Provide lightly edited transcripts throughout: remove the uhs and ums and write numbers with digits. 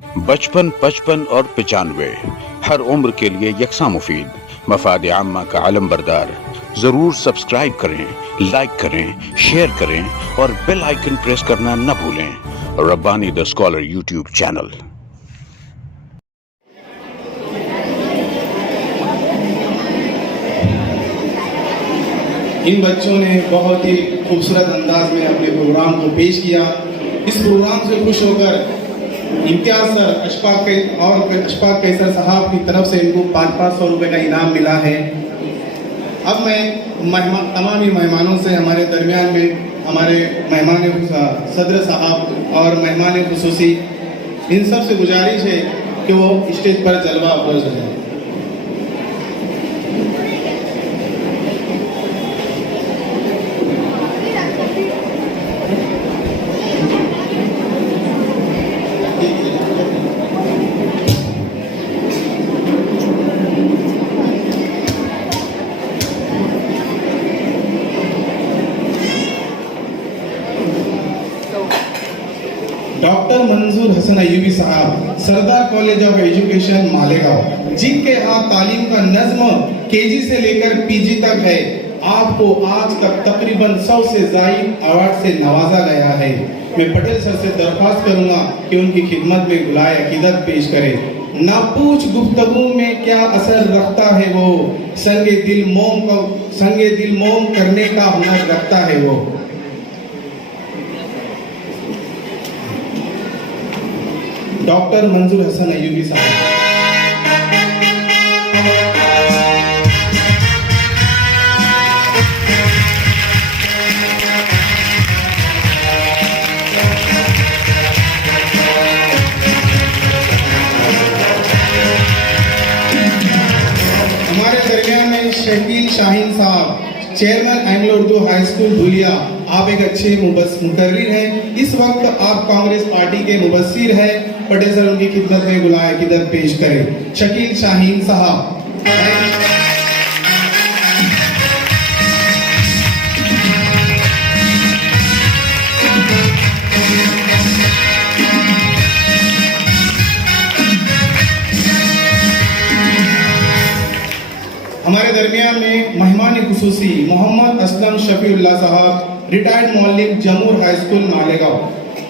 बचपन, 55 और 95 हर उम्र के लिए यकसा मुफीद, मफाद आम्मा का आलम बरदार। जरूर सब्सक्राइब करें, लाइक करें, शेयर करें और बेल आइकन प्रेस करना न भूलें। Rabbani the scholar YouTube channel. इन बच्चों ने बहुत ही खूबसूरत अंदाज में अपने प्रोग्राम को पेश किया। इस प्रोग्राम से खुश होकर इम्तियाज सर अशफाक कैसर साहब की तरफ से इनको 500 रुपये का इनाम मिला है। अब मैं तमाम ही मेहमानों से हमारे दरमियान में हमारे मेहमान सदर साहब और मेहमान खुसूसी इन सब से गुजारिश है कि वो स्टेज पर जलवा अफरोज हो जाए। डॉक्टर मंजूर हसन अयूबी साहब, सरदार कॉलेज ऑफ एजुकेशन मालेगांव, जिनके हाथ तालीम का नज्म केजी से लेकर पीजी तक है, आपको आज तक तकरीबन 100 से ज़ायद अवार्ड से नवाजा गया है। मैं पटेल सर से दरख्वास्त करूंगा कि उनकी खिदमत में गुलाए अकीदत पेश करें। ना पूछ गुफ्तगू में क्या असर रखता है वो, संगे दिल मोम करने का हुनर रखता है वो। डॉक्टर मंजूर हसन अयूबी साहब। हमारे दरमियान में शकील शाहीन साहब, chairman Anglo Urdu high school Dhulia. आप एक अच्छे मुकर्रिर हैं। इस वक्त आप कांग्रेस पार्टी के मुबस्सिर हैं। पटेल सर उनकी खिदमत में गुलाए अकीदत पेश करें। शकील शाहीन साहब। हमारे दरमियान में मेहमान खुसूसी मोहम्मद असलम शफीउल्लाह साहब, रिटायर्ड मौलिक जमूर हाई स्कूल मालेगांव।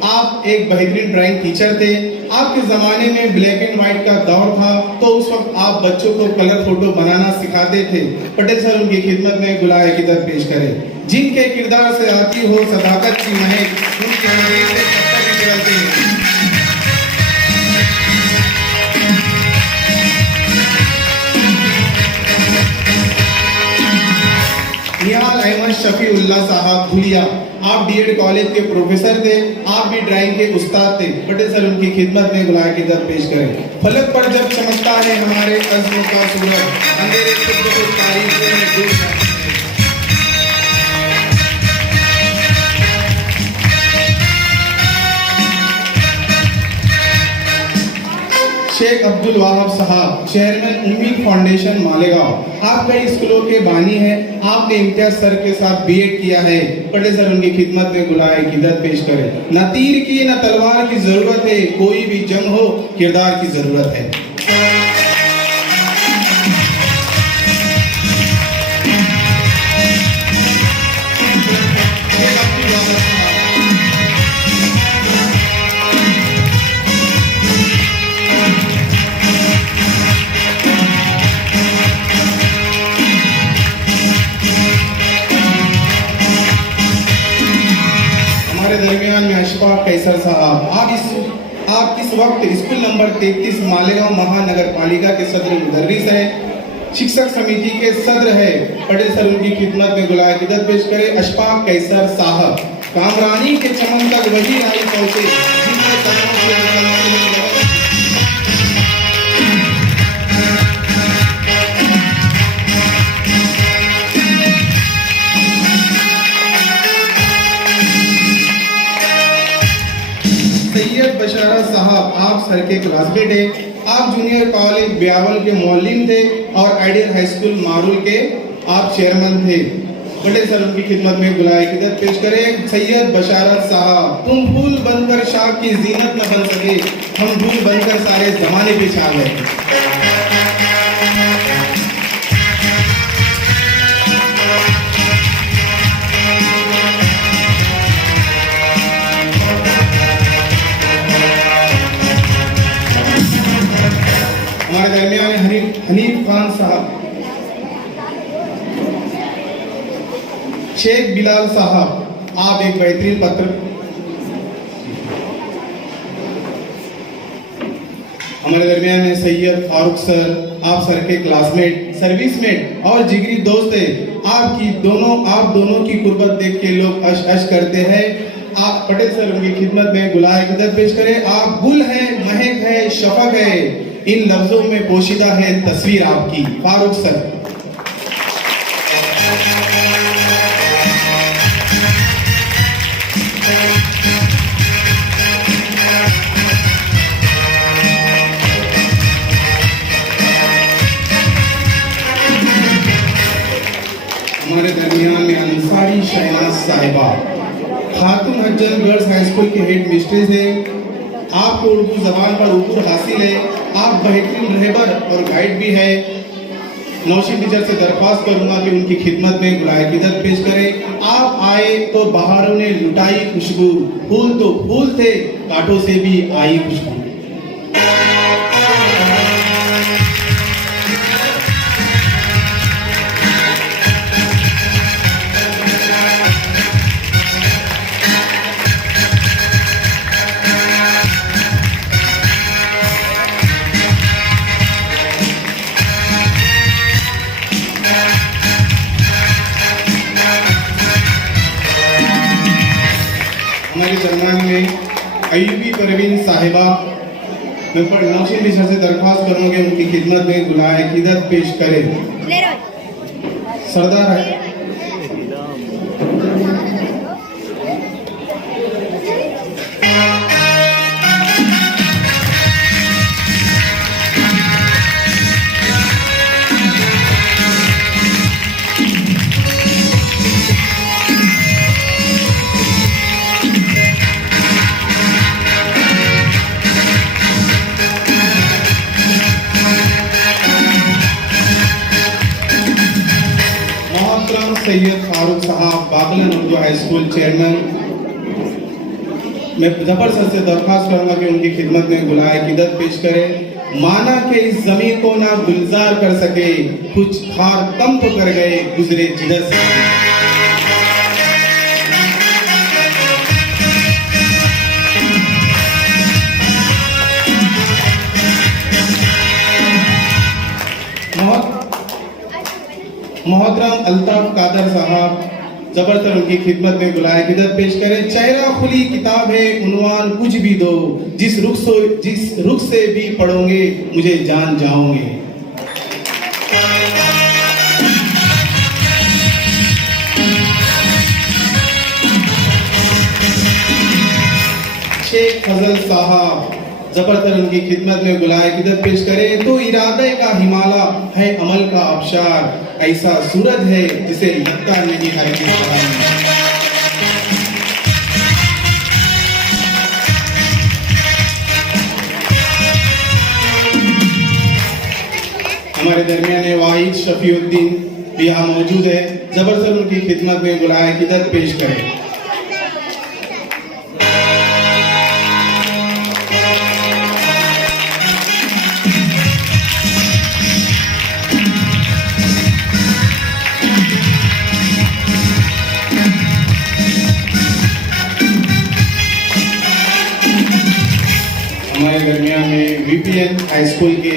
आप एक बेहतरीन ड्राइंग टीचर थे। आपके ज़माने में ब्लैक एंड व्हाइट का दौर था, तो उस वक्त आप बच्चों को कलर फोटो बनाना सिखाते थे। पटेल सर उनकी खिदमत में गुलाए अकीदत पेश करें। जिनके किरदार से आती हो सदाकत की महक, उनके नज़र से पत्थर निकलते हैं। निहाल अहमद शफीउल्लाह साहब धुलिया, आप डीएड कॉलेज के प्रोफेसर थे। आप भी ड्राइंग के उस्ताद थे। पटेल सर उनकी खिदमत में गुलाए अकीदत पेश करें। फलक पर जब चमकता है हमारे अज़्म का सूरज, अंधेरे खुद को तारीफ़ों में डूब जाते हैं। शेख अब्दुल वाहब साहब, चेयरमैन उम्मीद फाउंडेशन मालेगांव। आप कई स्कूलों के बानी हैं। आपने इम्तियाज सर के साथ बीएड किया है। पटेल सर उनकी खिदमत में गुलाए अकीदत पेश करें। न तीर की न तलवार की जरूरत है, कोई भी जंग हो किरदार की जरूरत है। दरमियान में अशफाक कैसर साहब, आप इस वक्त स्कूल नंबर 33 मालेगांव महानगर पालिका के सदर मुदर्रिस है, शिक्षक समिति के सदर है। पटेल सर उनकी खिदमत में गुलाए अकीदत पेश करें। अशफाक कैसर साहब, कामरानी के चमन तक वही आई पहुंचे जिनके कदमों से सैयद बशारा साहब, आप सर के क्लासमेट हैं। आप जूनियर कॉलेज ब्यावल के मौलिम थे और आइडियल हाई स्कूल मारुल के आप चेयरमैन थे। बड़े सर उनकी खिदमत में बुलाए खिदमत पेश करें सैयद बशारत साहब। तुम फूल बनकर शाह की जीनत न बन सके, हम धूल बनकर सारे जमाने पे छा गए। हमारे दरमियान हनीफ खान साहब, शेख बिलाल साहब, आप एक बेहतरीन पत्र। हमारे दरमियान है सैयद फारूक सर, आप सर के क्लासमेट, सर्विसमेट और जिगरी दोस्त है। आप दोनों की कुर्बत देख के लोग अश अश करते हैं। आप पटेल सर उनकी खिदमत में गुलाए खिदमत पेश करें। आप गुल है, महक है, शफक है, इन लफ्जों में पोशीदा है तस्वीर आपकी। फारूक सर। हमारे दरमियान में अंसारी शहनाज साहिबा, खातून हज्जल गर्ल्स हाई स्कूल के हेड मिस्ट्रेस है। आपको उर्दू जबान पर ऊपर हासिल है। आप बेहतरीन रहबर और गाइड भी है। नौशीन टीचर से दरख्वास्त करूंगा कि उनकी खिदमत में गुलाए खिदमत पेश करें। आप आए तो बहारों ने लुटाई खुशबू, फूल तो फूल थे, कांटों से भी आई खुशबू। हमारे दरमियान में अयूबी परवीन साहिबा, मैं नौशीन टीचर से दरख्वास्त करूंगी उनकी खिदमत में गुलाए खिदमत पेश करें। सरदार है सैयद फारूक साहब, बागलन उर्दू हाई स्कूल चेयरमैन, मैं जफर सर से दरख्वास्त करूंगा कि उनकी खिदमत में गुलाए खिदमत पेश करें। माना के इस जमीन को ना गुलजार कर सके, कुछ खार कम तो कर गए गुजरे जिधर से। मोहतरम अल्ताफ कादर साहब, जबरदस्त उनकी खिदमत में बुलाए खिदमत पेश करें। चेहरा खुली किताब है, उन्वान कुछ भी दो, जिस रुख से भी पढ़ोगे मुझे जान जाओगे। शेख फजल साहब, जबरदस्त उनकी खिदमत में बुलाए खिदमत पेश करें। तो इरादे का हिमालय है अमल का आबशार, ऐसा सूरज है जिसे लगता नहीं हर हमारे दरमियान वाहिद शफीउद्दीन भी यहाँ मौजूद है। जबरदस्त उनकी खिदमत में बुलाए खिदमत पेश करें। हमारे दरमियान में वीपीएन हाई स्कूल के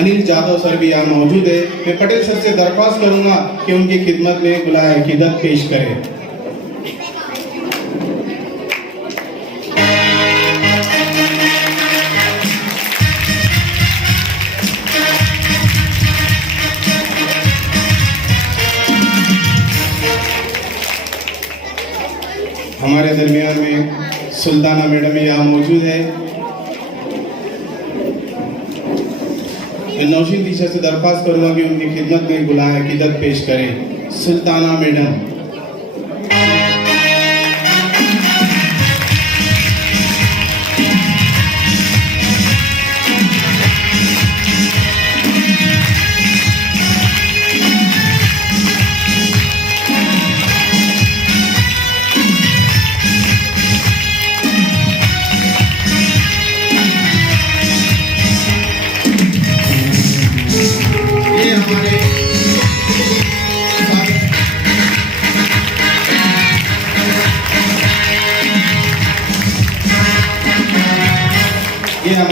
अनिल जादव सर भी यहाँ मौजूद है। मैं पटेल सर से दरख्वास्त करूंगा कि उनकी खिदमत में गुलाए खिदमत पेश करें। हमारे दरमियान में सुल्ताना मैडम यहाँ मौजूद है। मैं नौशीन टीचर से दरख्वास्त करूंगा कि उनकी खिदमत में गुलाए खिदमत पेश करें। सुल्ताना मैडम।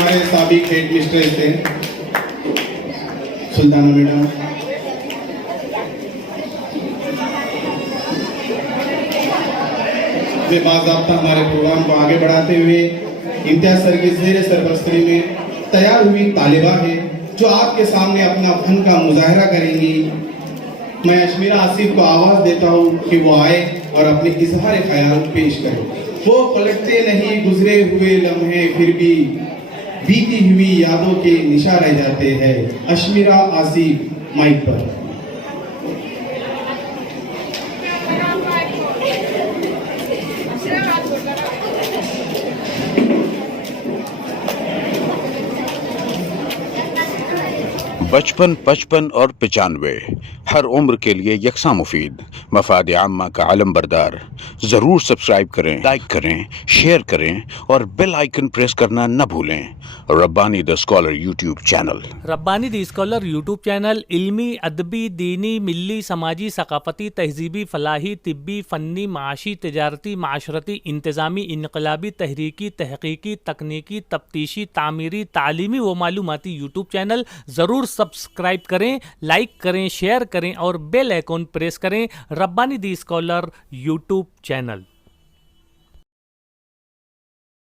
हमारे साबिक हेड मिस्ट्रेस थे सुल्ताना मैडम। वे बाज़ाब्ता हमारे प्रोग्राम को आगे बढ़ाते हुए इम्तियाज सर की ज़ेर सरपरस्ती में तैयार हुई तालिबा है जो आपके सामने अपना फन का मुजाहरा करेंगी। मैं अशमीरा आसिफ को आवाज़ देता हूँ कि वो आए और अपने इजहार ख्याल पेश करें। वो पलटते नहीं गुजरे हुए लम्हे, फिर भी बीती हुई यादों के निशा रह जाते हैं। अशमीरा आसिफ माइक पर। बचपन 55 और 95 हर उम्र के लिए यकसा मुफीद, मफाद आम्मा का आलम बरदार। ज़रूर सब्सक्राइब करें, लाइक करें, शेयर करें और बेल आइकन प्रेस करना न भूलें। Rabbani the scholar YouTube channel. Rabbani the scholar YouTube channel इल्मी, अदबी, दीनी, मिल्ली, समाजी, सकाफती, तहजीबी, फलाही, तिब्बी, फ़न्नी, माशी, तिजारती, माशरती, इंतज़ामी, इनकलाबी, तहरीकी, तहकीकी, तकनीकी, तफ्तीशी, तामीरी, तालीमी व मालूमाती यूट्यूब चैनल। ज़रूर सब्सक्राइब करें, लाइक करें, शेयर करें और बेल आइकन प्रेस करें। Rabbani the scholar YouTube channel.